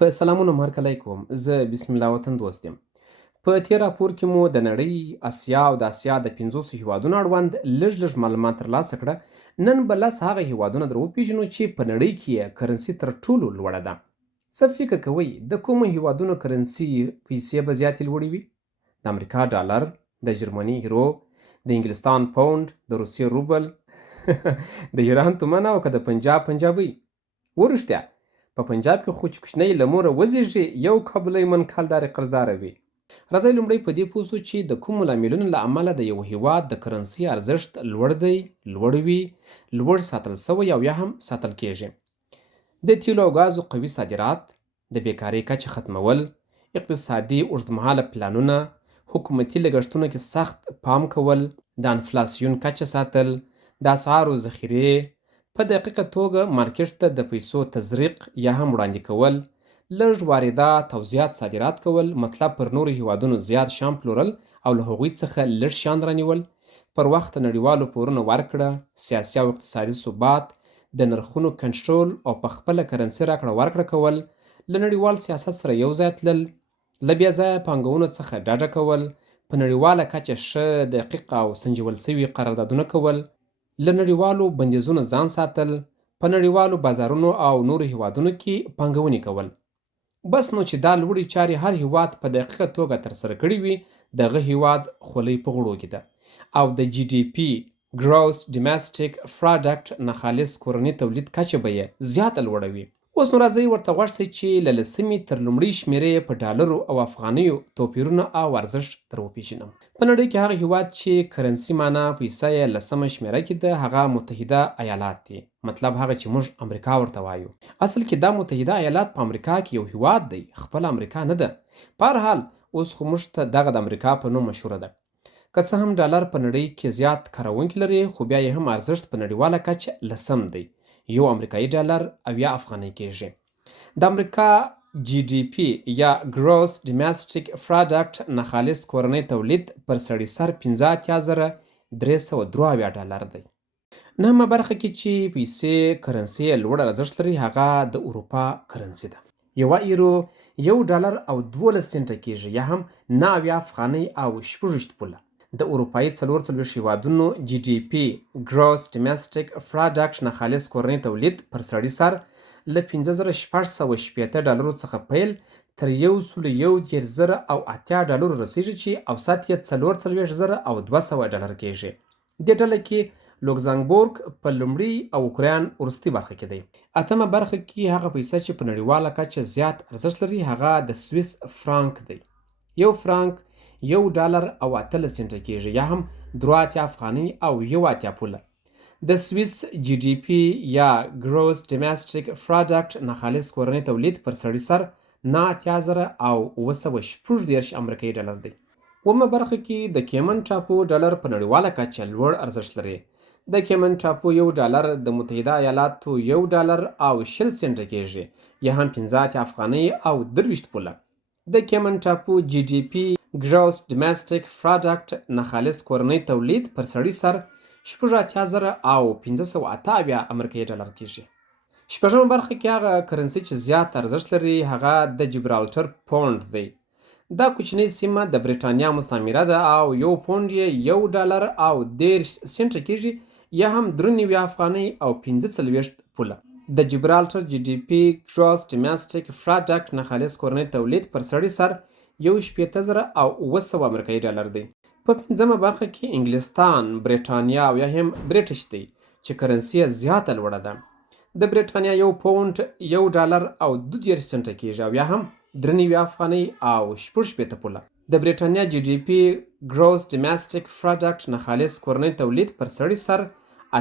په سلامونه مرکلی کوم. زه بسم الله وطن دوست یم. په تیر راپور کې مو د نړۍ، اسیا او د اسیا د 50 هیوادونو اړوند لږ معلومات ترلاسه کړه. نن به لس هغه هیوادونه در وپېژنو چې په نړۍ کې یې کرنسي تر ټولو لوړه ده. څه فکر کوئ د کومو هیوادونو کرنسي پیسې به زیاتې لوړې وي؟ د امریکا ډالر، د جرمني ایرو، د انګلستان پونډ، د روسیې روبل، د ایران تومن او که د پنجاب پنجابۍ. ورښتیا په پنجاب کې خو چې کوچنی له موره وزېږي یو کابلۍ منکلدارې قرضداره وي. راځئ لومړی په دې پوه شو چې د کومو لاملونو له امله د یو هیواد د کرنسي ارزښت لوړ دی، لوړ وي، لوړ ساتل سوی او یا هم ساتل کیږي. د تیلو او ګازو قوي صادرات، د بیکارۍ کچه ختمول، اقتصادي اوږدمهاله پلانونه، حکومتي لګښتونو کې سخت پام کول، د انفلاسیون کچه ساتل، د اسعارو ذخیرې، په دقیقه توګه مارکیټ ته د پیسو تزریق یا هم وړاندې کول، لږ واردات او زیات صادرات کول، مطلب پر نورو هیوادونو زیات شیان پلورل او له هغوی څخه لږ شیان رانیول، پر وخت نړیوالو پورونه ورکړه، سیاسي او اقتصادي ثبات، د نرخونو کنټرول او په خپله کرنسي راکړه ورکړه کول، له نړیوال سیاست سره یو ځای تلل، له بې ځایه پانګونو څخه ډډه کول، په نړیواله کچه ښه دقیق او سنجول سوي قراردادونه کول، له نړیوالو بندیزونو ځان ساتل، په نړیوالو بازارونو او نورو هیوادونو کې پانګونې کول. بس نو چې دا لوړې چارې هر هیواد په دقیقه توګه ترسره کړي وي، دغه هیواد خولۍ په غړو کې ده او د جی ډي پي ګروس ډومېسټیک پروډکټ ناخالص کورني تولید کچه به یې زیاته لوړه وي. اوس نو راځئ ورته غوږ شئ چې له لسمې تر لومړۍ شمېرې په ډالرو او افغانیو توپیرونه او ارزښت در وپېژنم. په نړۍ کې هغه هیواد چې کرنسي معنا پیسه یې لسمه شمېره کې ده هغه متحده ایالات دي، مطلب هغه چې موږ امریکا ورته وایو. اصل کې دا متحده ایالات په امریکا کې یو هیواد دی، خپل امریکا نه ده. په هر حال اوس خو موږ ته دغه د امریکا په نوم مشهوره ده. که څه هم ډالر په نړۍ کې زیات کاروونکي لري، خو بیا یې هم ارزښت په نړیواله کچه لسم دی. یو امریکایي ډالر اویا افغانۍ کېږي. د امریکا جی ډي پي یا ګروس ډومېسټیک پروډکټ ناخالص کورنی تولید پر سړي سر 15,373 ډالر دی. نهمه برخه کې چې پیسې کرنسي لوړ ارزښت لري هغه د اروپا کرنسي ده. یوه ایرو 1 ډالر او 12 سنټه کېږي یا هم 9 افغانۍ او 6 پوله. د اروپایي 44 هیوادونو جی ډي پي ګروس ډومېسټیک پروډکټ ناخالص کورنی تولید پر سړي سر له 5680 ډالرو څخه پیل تر 1,118 ډالرو رسیږي چې اوسط یې 44,200 ډالر کېږي. دې ډله کې لوکزامبورګ په لومړي او اوکراین وروستۍ برخه کې دی. اتمه برخه کې هغه پیسه چې په نړیواله کچه زیات ارزښت لري هغه د سویس فرانک دی. یو فرانک 1 ډالر او 18 سنټه کېږي یا هم 3 افغانۍ او 1 پوله. د سویس جی ډي پي یا ګروس ډومېسټیک پروډکټ ناخالص کورنی تولید پر سړي سر 9,916 امریکایي ډالر دی. اوومه برخه کې د کیمن ټاپو ډالر په نړیواله کچه لوړ ارزښت لري. د کیمن ټاپو 1 ډالر د متحده ایالاتو 1 ډالر او 20 سنټه کېږي یا هم 15 افغانۍ او 23 پوله. د کیمن ټاپو جی ډي پي ګروس ډومېسټیک پروډکټ ناخالص کورنی تولید پر سړي سر 8,578 امریکایي ډالر کېږي. شپږمه برخه کې هغه کرنسي چې زیات ارزښت لري هغه د جبرالټر پونډ دی. دا کوچنۍ سیمه د برېټانیا مستعمره ده او 1 پونډ یې 1 ډالر او 13 سنټه کېږي یا هم 93 افغانۍ او 45 پوله. د جبرالټر جی ډي پي ګروس ډومېسټیک پروډکټ ناخالص کورنی تولید پر سړي سر 1,800 امریکایي ډالر دی. په پنځمه برخه کې انګلستان، برېټانیا او یا هم بریټش دی چې کرنسي یې زیاته لوړه ده. د برېټانیا 1 پونډ 1 ډالر او 32 سنټه کېږي او یا هم 93 افغانۍ او 16 پوله. د برېټانیا جی ډي پي ګروس ډومېسټیک پروډکټ ناخالص کورنی تولید پر سړي سر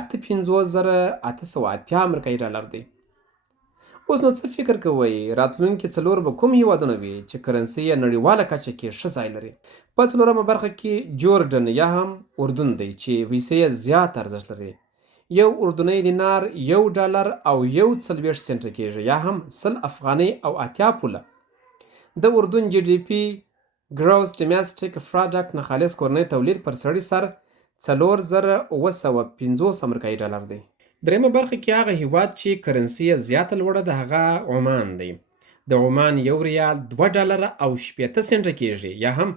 58,880 امریکایي ډالر دی. اوس نو څه فکر کوئ راتلونکي 4 به کوم هیوادونه وي چې کرنسي یې نړیواله کچه کې ښه ځای لري؟ په 4مه برخه کې جورډن یا هم اردن دی چې پیسې یې زیات ارزښت لري. یو اردني دینار 1 ډالر او 41 سنټه کېږي یا هم 100 افغانۍ او 80 پوله. د اردن جی ډي پي ګروس ډومېسټیک پروډکټ ناخالص کورنی تولید پر سړي سر 4,950 امریکایي ډالر دی. درېمه برخه کې هغه هیواد چې کرنسي یې زیاته لوړه ده هغه عمان دی. د عمان 1 ریال 2 ډالره او 80 سنټه کیږي، یا هم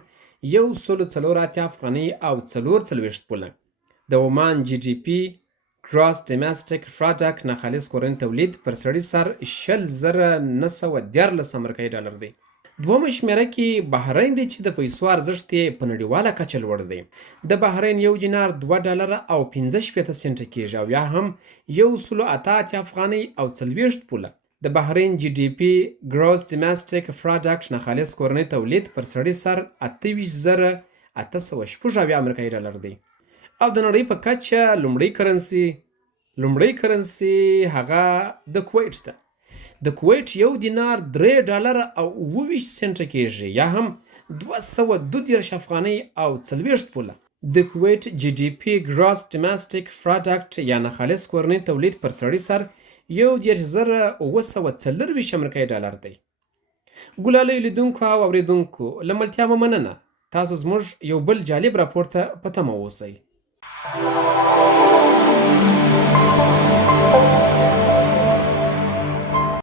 104 افغانۍ او 44 پوله. د عمان جی ډي پی ګراس ډومېسټیک پروډکټ ناخالص کورنی تولید پر سړي سر 20,914 امریکایي ډالر دی. دومه شمیره کې بحرین دی چې د پیسو ارزښت یې په نړیواله کچه لوړ دی. د بحرین 1 دینار 2 ډالره او 65 سنټه کیږي، او یا هم 108 افغانۍ او 40 پوله. د بحرین جی ډي پی ګراس ډومېسټیک پروډکټ ناخالص کورنی تولید پر سړي سر 28,816 امریکایي ډالر دی. او د نړۍ په کچه لومړی کرنسي هغه د کویت ده. د کویت 1 دینار 3 ډالره او 29 سنټه کیږي، یا هم 232 افغانۍ او 40 پوله. د کویت جی ډي پی ګراس ډومېسټیک پروډکټ یا ناخالص کورنی تولید پر سړي سر 1,940 امریکایي ډالر دی. ګلالیو لیدونکو او اوریدونکو له ملتیا مو مننه. تاسو زموږ یو بل جالب راپور ته په تمه اوسئ.